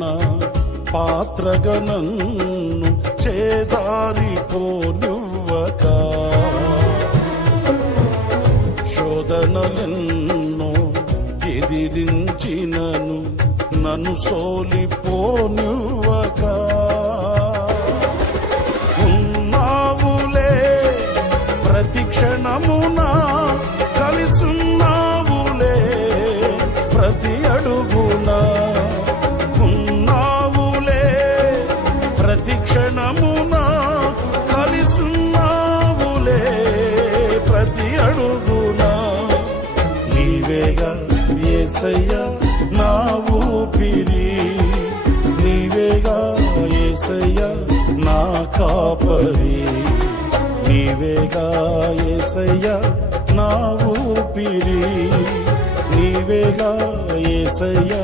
నా పాత్రగా నన్ను చేజారిపోనివ్వక, శోధనలెన్నో ఎదిరించినను నన్ను సోలిపోనివ్వక, ఉన్నావులే ప్రతి క్షణమునా కలిసున్నావులే ప్రతి అడుగునా, ఉన్నావులే ప్రతి క్షణమునా కలిసున్నావులే ప్రతి అడుగునా, నీవేగా యేసయ్యా నా ఊపిరి, నీవేగా యేసయ్యా నా కాపరి, నీవేగా యేసయ్యా నా ఊపిరి, నీవేగా యేసయ్యా